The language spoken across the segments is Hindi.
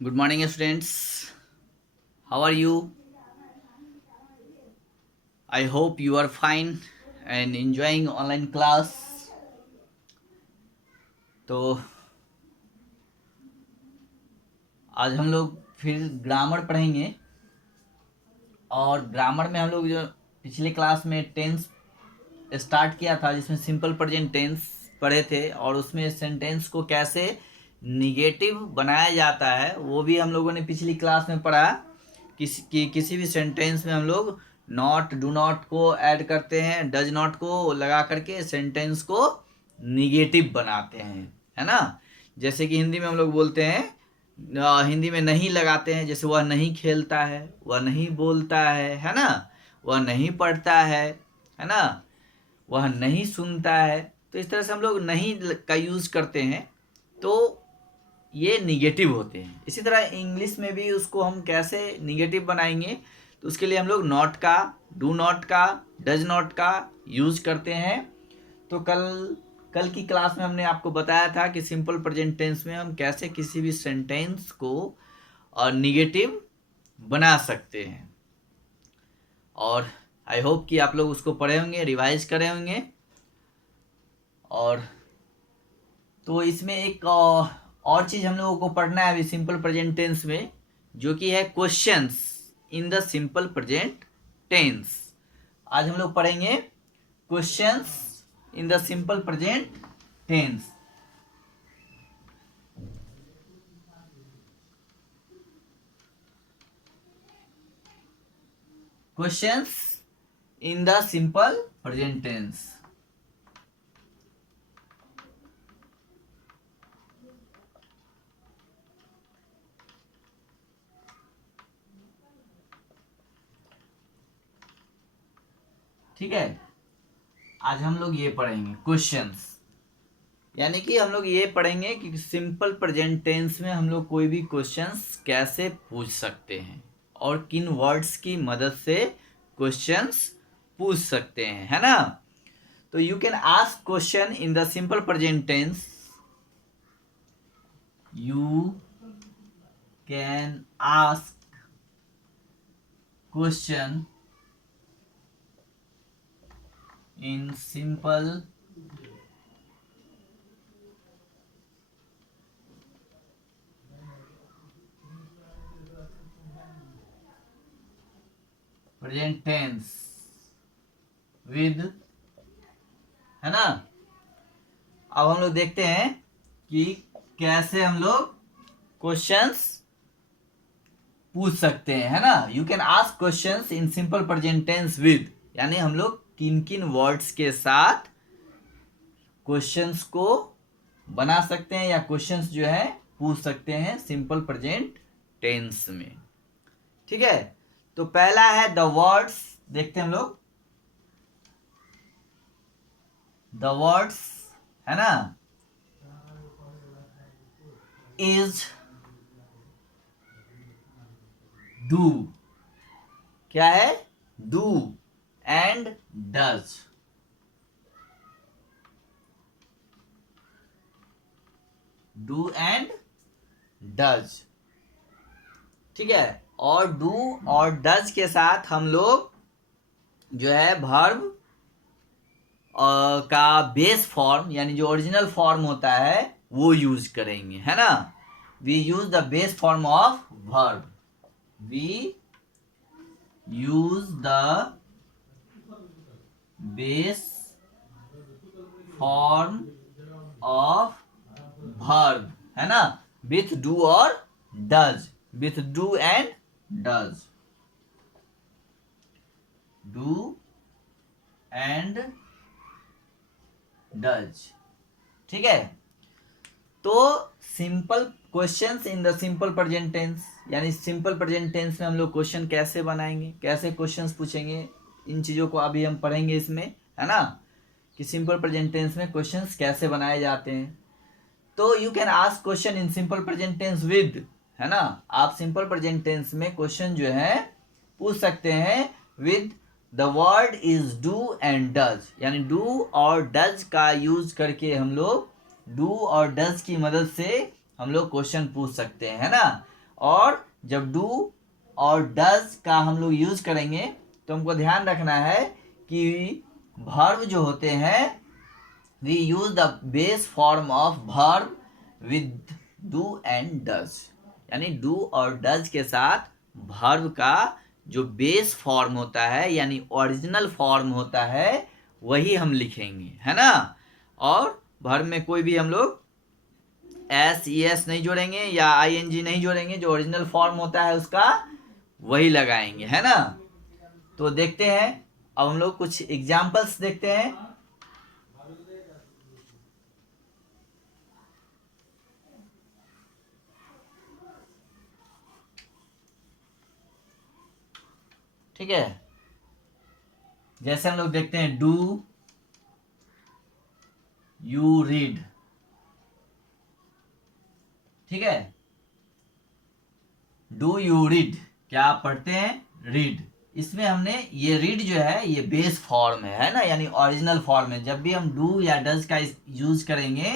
Good morning, students. How are you? I hope you are fine and enjoying online class. तो आज हम लोग फिर ग्रामर पढ़ेंगे और ग्रामर में हम लोग जो पिछले क्लास में टेंस स्टार्ट किया था जिसमें सिंपल प्रेजेंट टेंस पढ़े थे और उसमें सेंटेंस को कैसे निगेटिव बनाया जाता है वो भी हम लोगों ने पिछली क्लास में पढ़ा। किसी भी सेंटेंस में हम लोग नॉट डू नॉट को ऐड करते हैं, डज नॉट को लगा करके सेंटेंस को निगेटिव बनाते हैं, है ना। जैसे कि हिंदी में हम लोग बोलते हैं, हिंदी में नहीं लगाते हैं, जैसे वह नहीं खेलता है, वह नहीं बोलता है ना, वह नहीं पढ़ता है ना, वह नहीं सुनता है। तो इस तरह से हम लोग नहीं का यूज करते हैं तो ये निगेटिव होते हैं। इसी तरह इंग्लिश में भी उसको हम कैसे निगेटिव बनाएंगे तो उसके लिए हम लोग नॉट का, डू नॉट का, डज नॉट का यूज करते हैं। तो कल की क्लास में हमने आपको बताया था कि सिंपल प्रेजेंट टेंस में हम कैसे किसी भी सेंटेंस को निगेटिव बना सकते हैं। और आई होप कि आप लोग उसको पढ़े होंगे, रिवाइज करे होंगे। और तो इसमें एक और चीज हम लोगों को पढ़ना है अभी सिंपल प्रेजेंट टेंस में, जो कि है questions in the simple present tense. आज हम लोग पढ़ेंगे questions in the simple present tense. Questions in the simple present tense. ठीक है, आज हम लोग ये पढ़ेंगे क्वेश्चंस, यानी कि हम लोग ये पढ़ेंगे कि सिंपल प्रेजेंट टेंस में हम लोग कोई भी क्वेश्चंस कैसे पूछ सकते हैं और किन वर्ड्स की मदद से क्वेश्चंस पूछ सकते हैं, है ना। तो you can ask question in the simple present tense. You can ask question in simple present tense with, है ना। अब हम लोग देखते हैं कि कैसे हम लोग क्वेश्चंस पूछ सकते हैं, है ना। You can ask questions in simple present tense with, यानी हम लोग किन किन वर्ड्स के साथ क्वेश्चंस को बना सकते हैं या क्वेश्चंस जो है पूछ सकते हैं सिंपल प्रेजेंट टेंस में। ठीक है, तो पहला है द वर्ड्स, देखते हैं हम लोग द वर्ड्स, है ना। इज, डू, क्या है, do and does. Do and does, ठीक है। और डू और डज के साथ हम लोग जो है वर्ब का बेस फॉर्म, यानी जो ओरिजिनल फॉर्म होता है वो यूज करेंगे, है ना। We use the base form of verb, we use the base form of verb, है ना, विथ डू और does, with do and does, do and does. ठीक है, तो simple questions in the simple present tense, यानी सिंपल प्रेजेंट टेंस में हम लोग क्वेश्चन कैसे बनाएंगे, कैसे क्वेश्चंस पूछेंगे, इन चीजों को अभी हम पढ़ेंगे इसमें, है ना, कि सिंपल प्रेजेंट टेंस में क्वेश्चंस कैसे बनाए जाते हैं। तो you can ask question in simple present tense with, है ना, आप सिंपल प्रेजेंट टेंस में क्वेश्चन जो है पूछ सकते हैं with the word is do and does, यानी डू और डज का यूज करके हम लोग डू और डज की मदद से हम लोग क्वेश्चन पूछ सकते हैं, है ना। और जब डू और डज का हम लोग यूज करेंगे तो हमको ध्यान रखना है कि वर्ब जो होते हैं we use the base form of verb with do and does, यानी डू और डज के साथ वर्ब का जो बेस फॉर्म होता है यानी ओरिजिनल फॉर्म होता है वही हम लिखेंगे, है ना। और वर्ब में कोई भी हम लोग एस ई एस नहीं जोड़ेंगे या आई एन जी नहीं जोड़ेंगे, जो ओरिजिनल फॉर्म होता है उसका वही लगाएंगे, है ना। तो देखते हैं, अब हम लोग कुछ एग्जाम्पल्स देखते हैं। ठीक है, जैसे हम लोग देखते हैं डू यू रीड, ठीक है, डू यू रीड, क्या आप पढ़ते हैं, रीड। इसमें हमने ये रीड जो है ये बेस फॉर्म है ना, यानी ओरिजिनल फॉर्म है। जब भी हम डू या डज का यूज करेंगे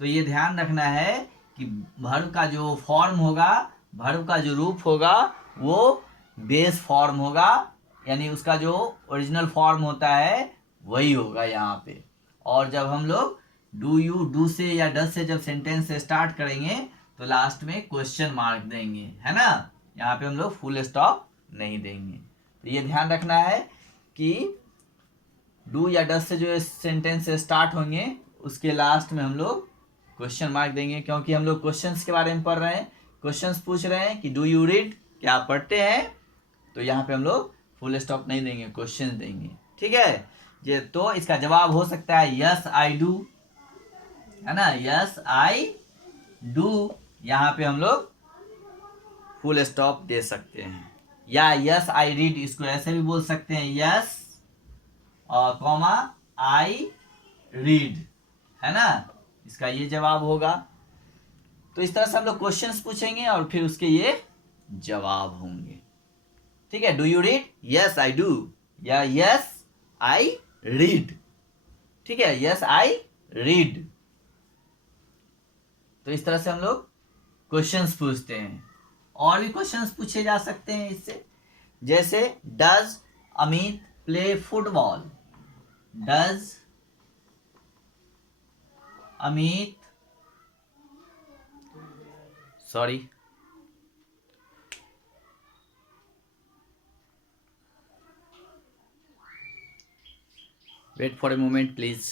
तो ये ध्यान रखना है कि वर्ब का जो फॉर्म होगा, वर्ब का जो रूप होगा वो बेस फॉर्म होगा, यानी उसका जो ओरिजिनल फॉर्म होता है वही होगा यहाँ पे। और जब हम लोग डू यू डू से या डज से जब सेंटेंस से स्टार्ट करेंगे तो लास्ट में क्वेश्चन मार्क देंगे, है ना। यहाँ पे हम लोग फुल स्टॉप नहीं देंगे। तो ये ध्यान रखना है कि डू या डज से जो सेंटेंस से स्टार्ट होंगे उसके लास्ट में हम लोग क्वेश्चन मार्क देंगे, क्योंकि हम लोग क्वेश्चंस के बारे में पढ़ रहे हैं। क्वेश्चंस पूछ रहे हैं कि डू यू रीड, क्या आप पढ़ते हैं, तो यहाँ पे हम लोग फुल स्टॉप नहीं देंगे, क्वेश्चन देंगे, ठीक है। ये तो इसका जवाब हो सकता है यस आई डू, है ना, यस आई डू, यहाँ पे हम लोग फुल स्टॉप दे सकते हैं। या यस आई रीड, इसको ऐसे भी बोल सकते हैं, यस और कॉमा आई रीड, है ना, इसका ये जवाब होगा। तो इस तरह से हम लोग क्वेश्चंस पूछेंगे और फिर उसके ये जवाब होंगे, ठीक है। Do you read, yes I do, या यस आई रीड, ठीक है, यस आई रीड। तो इस तरह से हम लोग क्वेश्चंस पूछते हैं। और भी क्वेश्चंस पूछे जा सकते हैं इससे, जैसे does Amit play football, does Amit, sorry, wait for a moment please.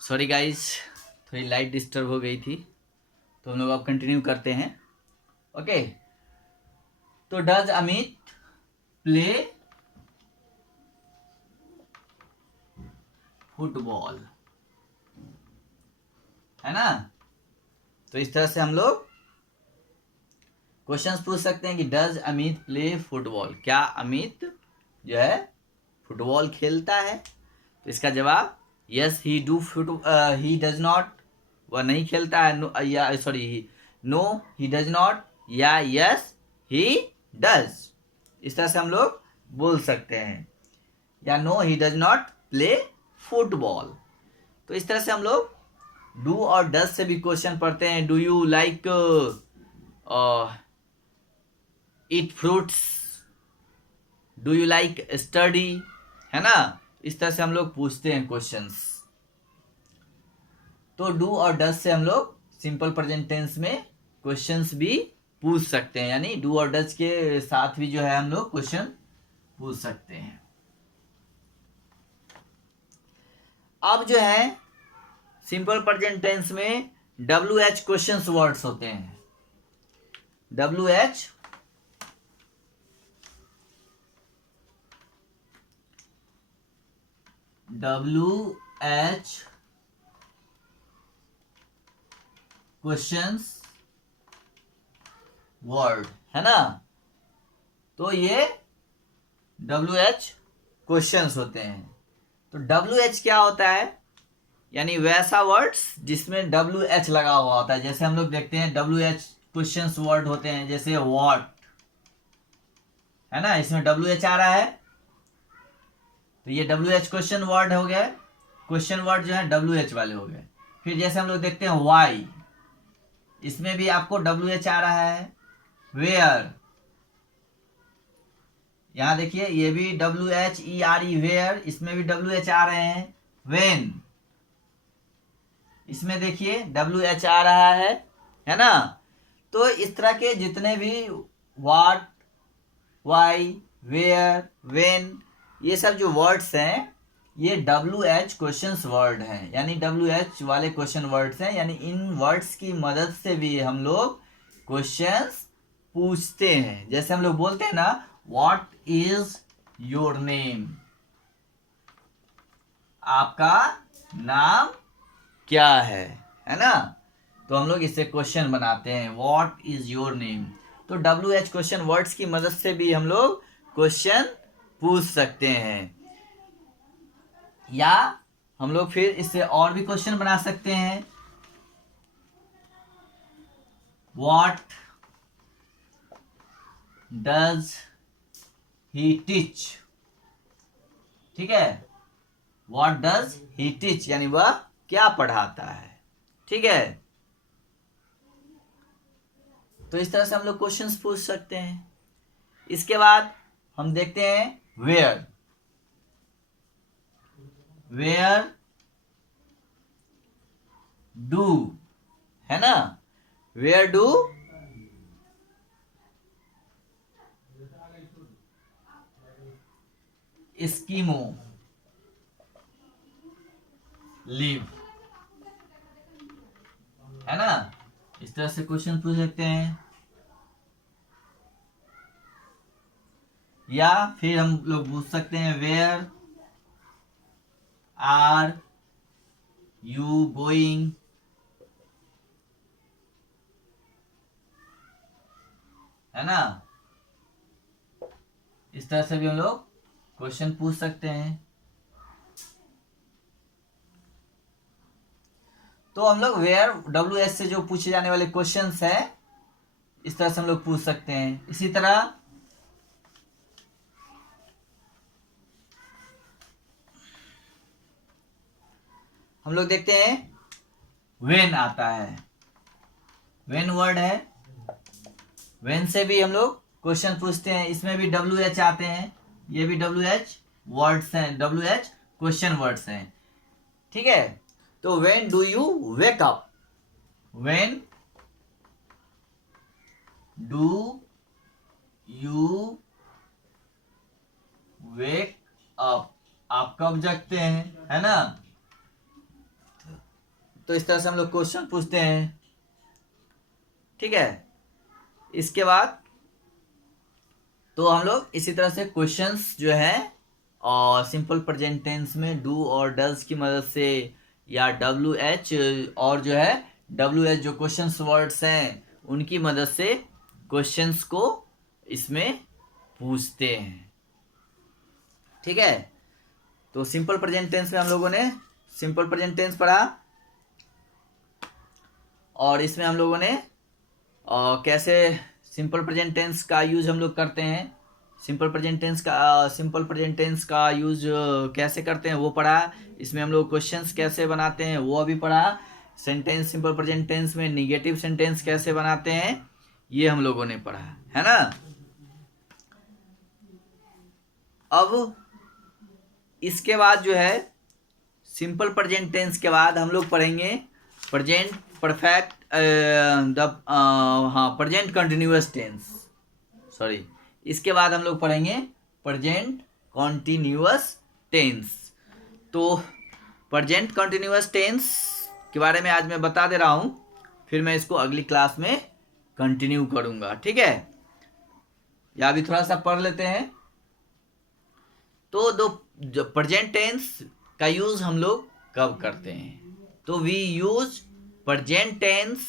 Sorry guys, थोड़ी लाइट डिस्टर्ब हो गई थी, तो हम लोग अब कंटिन्यू करते हैं। ओके, तो डज अमित प्ले फुटबॉल, है ना। तो इस तरह से हम लोग क्वेश्चंस पूछ सकते हैं कि डज अमित प्ले फुटबॉल, क्या अमित जो है फुटबॉल खेलता है, तो इसका जवाब yes he do foot, he does not, वह नहीं खेलता है, नो या sorry no he does not, या यस ही डज, इस तरह से हम लोग बोल सकते हैं, या no he does not play football. तो इस तरह से हम लोग डू और डज से भी क्वेश्चन पढ़ते हैं। Do you like eat fruits, do you like study, है ना। इस तरह से हम लोग पूछते हैं क्वेश्चंस। तो डू और डज से हम लोग सिंपल प्रेजेंट टेंस में क्वेश्चंस भी पूछ सकते हैं, यानी डू और डज के साथ भी जो है हम लोग क्वेश्चन पूछ सकते हैं। अब जो है सिंपल प्रेजेंट टेंस में डब्ल्यू एच क्वेश्चंस वर्ड्स होते हैं, डब्ल्यू एच क्वेश्चंस वर्ड, है ना। तो ये WH क्वेश्चंस होते हैं। तो WH क्या होता है, यानी वैसा वर्ड्स जिसमें WH लगा हुआ होता है। जैसे हम लोग देखते हैं WH क्वेश्चंस वर्ड होते हैं, जैसे व्हाट, है ना, इसमें WH आ रहा है, तो ये WH क्वेश्चन वर्ड हो गया। क्वेश्चन वर्ड जो है WH वाले हो गए। फिर जैसे हम लोग देखते हैं वाई, इसमें भी आपको WH आ रहा है। वेयर, यहां देखिए ये भी WHERE वेयर, इसमें भी WH आ रहे हैं। वेन, इसमें देखिए WH आ रहा है ना। तो इस तरह के जितने भी व्हाट, वाई, वेयर, वेन, ये सब जो वर्ड्स हैं ये WH क्वेश्चंस वर्ड हैं, यानी WH वाले क्वेश्चन वर्ड्स हैं। यानी इन वर्ड्स की मदद से भी हम लोग क्वेश्चंस पूछते हैं। जैसे हम लोग बोलते हैं ना, व्हाट इज योर नेम, आपका नाम क्या है ना। तो हम लोग इससे क्वेश्चन बनाते हैं, व्हाट इज योर नेम। तो WH क्वेश्चन वर्ड्स की मदद से भी हम लोग क्वेश्चन पूछ सकते हैं, या हम लोग फिर इससे और भी क्वेश्चन बना सकते हैं। व्हाट डज ही टीच, ठीक है, व्हाट डज ही टीच, यानी वह क्या पढ़ाता है, ठीक है। तो इस तरह से हम लोग क्वेश्चंस पूछ सकते हैं। इसके बाद हम देखते हैं वेयर। वेयर डू, है ना, वेयर डू एस्किमो लिव, है ना। इस तरह से क्वेश्चन पूछ सकते हैं। या फिर हम लोग पूछ सकते हैं वेयर आर यू गोइंग, है ना। इस तरह से भी हम लोग क्वेश्चन पूछ सकते हैं। तो हम लोग वेयर WH से जो पूछे जाने वाले क्वेश्चंस हैं, इस तरह से हम लोग पूछ सकते हैं। इसी तरह हम लोग देखते हैं व्हेन आता है, व्हेन वर्ड है, व्हेन से भी हम लोग क्वेश्चन पूछते हैं। इसमें भी WH आते हैं, ये भी WH वर्ड्स हैं, WH क्वेश्चन वर्ड्स हैं, ठीक है। तो when do you wake up, when do you wake up, आप कब जगते हैं, है ना। तो इस तरह से हम लोग क्वेश्चन पूछते हैं, ठीक है। इसके बाद तो हम लोग इसी तरह से क्वेश्चंस जो है और सिंपल प्रेजेंट टेंस में डू और डज की मदद से, या WH और जो है WH जो क्वेश्चंस वर्ड्स हैं उनकी मदद से क्वेश्चंस को इसमें पूछते हैं, ठीक है। तो सिंपल प्रेजेंट टेंस में हम लोगों ने सिंपल प्रेजेंट टेंस पढ़ा, और इसमें हम लोगों ने कैसे सिंपल प्रेजेंट टेंस का यूज हम लोग करते हैं, सिंपल प्रेजेंट टेंस का यूज कैसे करते हैं वो पढ़ा। इसमें हम लोग क्वेश्चंस कैसे बनाते हैं वो अभी पढ़ा। सेंटेंस सिंपल प्रेजेंट टेंस में निगेटिव सेंटेंस कैसे बनाते हैं ये हम लोगों ने पढ़ा, है ना। अब इसके बाद जो है सिंपल प्रेजेंट टेंस के बाद हम लोग पढ़ेंगे present perfect present continuous tense, sorry, इसके बाद हम लोग पढ़ेंगे प्रेजेंट कॉन्टिन्यूअस टेंस। तो प्रेजेंट कॉन्टिन्यूअस टेंस के बारे में आज मैं बता दे रहा हूं, फिर मैं इसको अगली क्लास में कंटिन्यू करूंगा, ठीक है। या अभी थोड़ा सा पढ़ लेते हैं। तो जो प्रेजेंट टेंस का यूज हम लोग कब करते हैं, तो we use present tense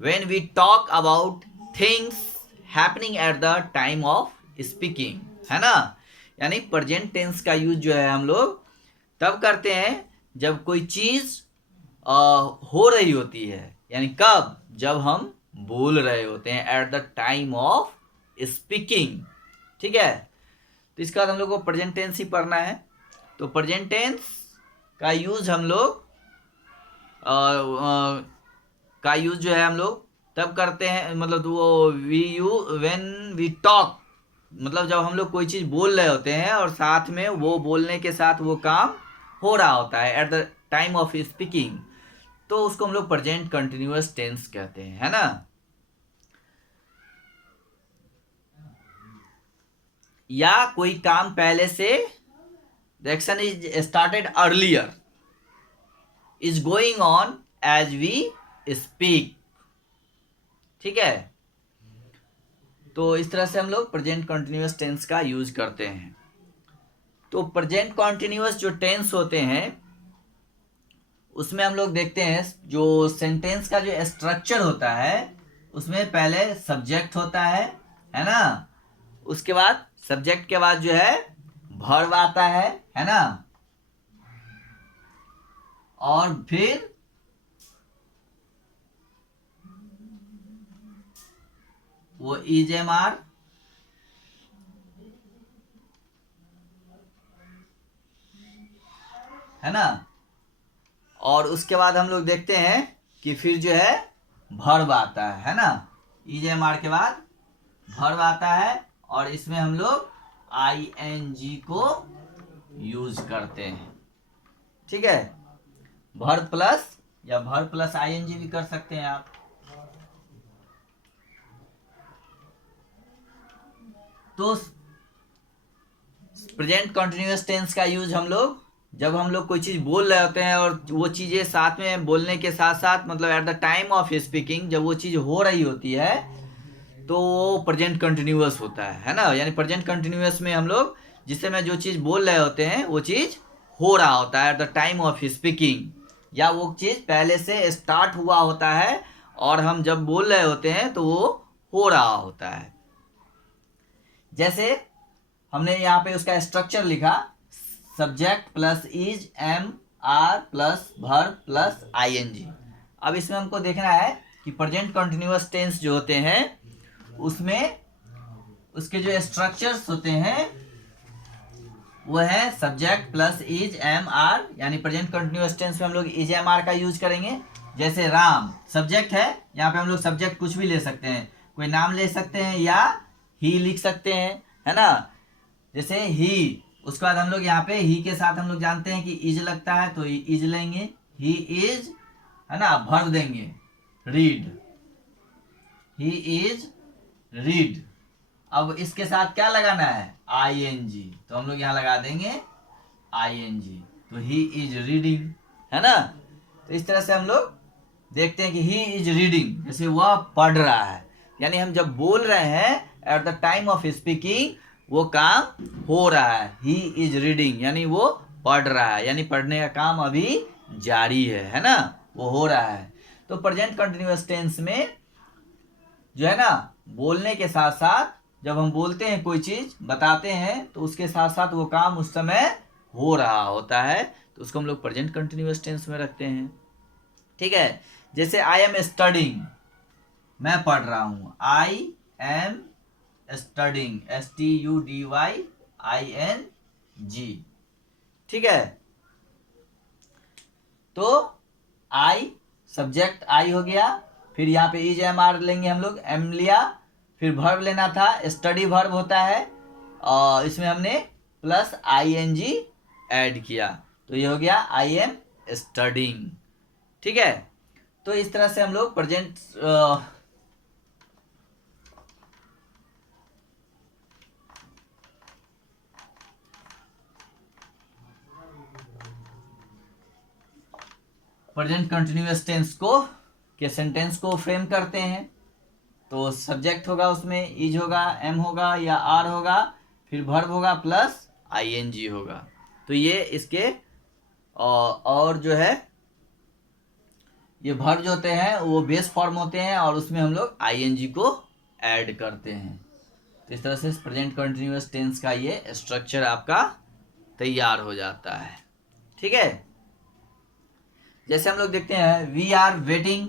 when we talk about things happening at the time of speaking, है ना। यानी प्रेजेंट टेंस का यूज जो है हम लोग तब करते हैं जब कोई चीज हो रही होती है, यानी कब, जब हम बोल रहे होते हैं, eight the time of speaking. ठीक है, तो इसके बाद हम लोग को प्रेजेंट टेंस ही पढ़ना है। तो प्रेजेंट टेंस का यूज हम लोग का यूज जो है हम लोग तब करते हैं, मतलब वो we you when we talk, मतलब जब हम लोग कोई चीज बोल रहे होते हैं और साथ में वो बोलने के साथ वो काम हो रहा होता है eight the time of speaking, तो उसको हम लोग प्रेजेंट कंटिन्यूअस टेंस कहते हैं, है ना। या कोई काम पहले से, the action is started earlier, is going on as we speak. ठीक है, तो इस तरह से हम लोग प्रेजेंट कंटिन्यूअस टेंस का यूज करते हैं। तो प्रेजेंट कंटिन्यूअस जो टेंस होते हैं उसमें हम लोग देखते हैं जो सेंटेंस का जो स्ट्रक्चर होता है उसमें पहले सब्जेक्ट होता है ना। उसके बाद सब्जेक्ट के बाद जो है वर्ब आता है ना। और फिर वो इज एम आर, है ना। और उसके बाद हम लोग देखते हैं कि फिर जो है वर्ब आता है ना। इज एम आर के बाद वर्ब आता है और इसमें हम लोग आई एन जी को यूज करते हैं। ठीक है, वर्ब प्लस या verb plus I N G भी कर सकते हैं आप। तो प्रेजेंट कंटिन्यूअस टेंस का यूज हम लोग जब हम लोग कोई चीज बोल रहे होते हैं और वो चीजें साथ में बोलने के साथ साथ, मतलब eight the time of speaking, जब वो चीज हो रही होती है तो वो प्रेजेंट कंटिन्यूअस होता है ना। यानी प्रेजेंट कंटिन्यूअस में हम लोग जिस समय जो चीज बोल रहे होते हैं वो चीज हो रहा होता है eight the time of speaking, या वो चीज पहले से स्टार्ट हुआ होता है और हम जब बोल रहे होते हैं तो वो हो रहा होता है। जैसे हमने यहाँ पे उसका स्ट्रक्चर लिखा, subject plus is am are plus verb plus I N G. अब इसमें हमको देखना है कि प्रेजेंट कंटिन्यूअस टेंस जो होते हैं उसमें उसके जो स्ट्रक्चर्स होते हैं वो है subject plus is am are, यानी प्रेजेंट कंटिन्यूअस टेंस में हम लोग इज एम आर का यूज करेंगे। जैसे राम सब्जेक्ट है, यहाँ पे हम लोग सब्जेक्ट कुछ भी ले सकते हैं, कोई नाम ले सकते हैं या ही लिख सकते हैं, है ना। जैसे ही, उसके बाद हम लोग यहाँ पे ही के साथ हम लोग जानते हैं कि इज लगता है तो इज लेंगे, ही इज, है ना। वर्ब देंगे रीड, ही इज रीड। अब इसके साथ क्या लगाना है, आई एन जी, तो हम लोग यहाँ लगा देंगे आई एन जी, तो ही इज रीडिंग, है ना। तो इस तरह से हम लोग देखते हैं कि ही इज रीडिंग, जैसे वह पढ़ रहा है, यानी हम जब बोल रहे हैं eight the time of speaking वो काम हो रहा है। ही इज रीडिंग यानी वो पढ़ रहा है, यानी पढ़ने का काम अभी जारी है ना, वो हो रहा है। तो प्रेजेंट कंटिन्यूअस टेंस में जो है ना, बोलने के साथ साथ जब हम बोलते हैं कोई चीज बताते हैं तो उसके साथ साथ वो काम उस समय हो रहा होता है, तो उसको हम लोग प्रेजेंट कंटिन्यूअस टेंस में रखते हैं। ठीक है, जैसे आई एम स्टडिंग, मैं पढ़ रहा हूं, आई एम स्टडिंग, STUDYING। ठीक है, तो आई सब्जेक्ट आई हो गया, फिर यहाँ पे इज एम आर लेंगे हम लोग, एम लिया, फिर वर्ब लेना था, स्टडी वर्ब होता है और इसमें हमने प्लस ING ऐड किया, तो ये हो गया आई एम स्टडिंग। ठीक है, तो इस तरह से हम लोग प्रेजेंट प्रेजेंट कंटिन्यूअस टेंस को के सेंटेंस को फ्रेम करते हैं। तो सब्जेक्ट होगा, उसमें इज होगा, एम होगा या आर होगा, फिर वर्ब होगा प्लस ING होगा। तो ये इसके और जो है ये वर्ब जो होते हैं वो बेस फॉर्म होते हैं और उसमें हम लोग आईएनजी को ऐड करते हैं। तो इस तरह से प्रेजेंट कंटिन्यूअस टेंस का ये स्ट्रक्चर आपका तैयार हो जाता है। ठीक है, जैसे हम लोग देखते हैं we are waiting,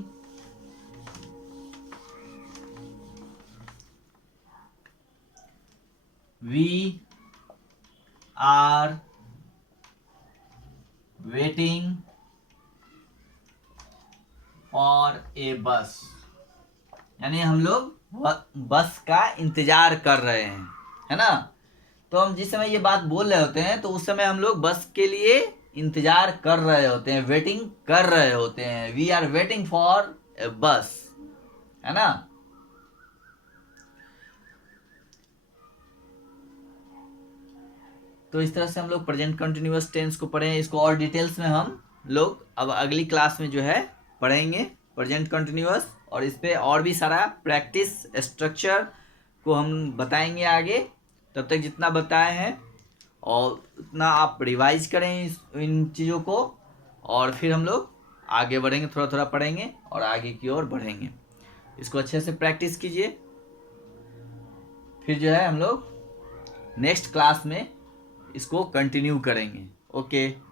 we are waiting for a bus, यानी हम लोग बस का इंतजार कर रहे हैं, है ना। तो हम जिस समय ये बात बोल रहे होते हैं तो उस समय हम लोग बस के लिए इंतजार कर रहे होते हैं, वेटिंग कर रहे होते हैं। We are waiting for a bus, है ना। तो इस तरह से हम लोग प्रेजेंट कंटिन्यूअस टेंस को पढ़े हैं। इसको और डिटेल्स में हम लोग अब अगली क्लास में जो है पढ़ेंगे प्रेजेंट कंटिन्यूअस, और इस पे और भी सारा प्रैक्टिस स्ट्रक्चर को हम बताएंगे आगे। तब तक जितना बताए हैं और उतना आप रिवाइज करें इन चीज़ों को, और फिर हम लोग आगे बढ़ेंगे, थोड़ा थोड़ा पढ़ेंगे और आगे की ओर बढ़ेंगे। इसको अच्छे से प्रैक्टिस कीजिए, फिर जो है हम लोग नेक्स्ट क्लास में इसको कंटिन्यू करेंगे। ओके।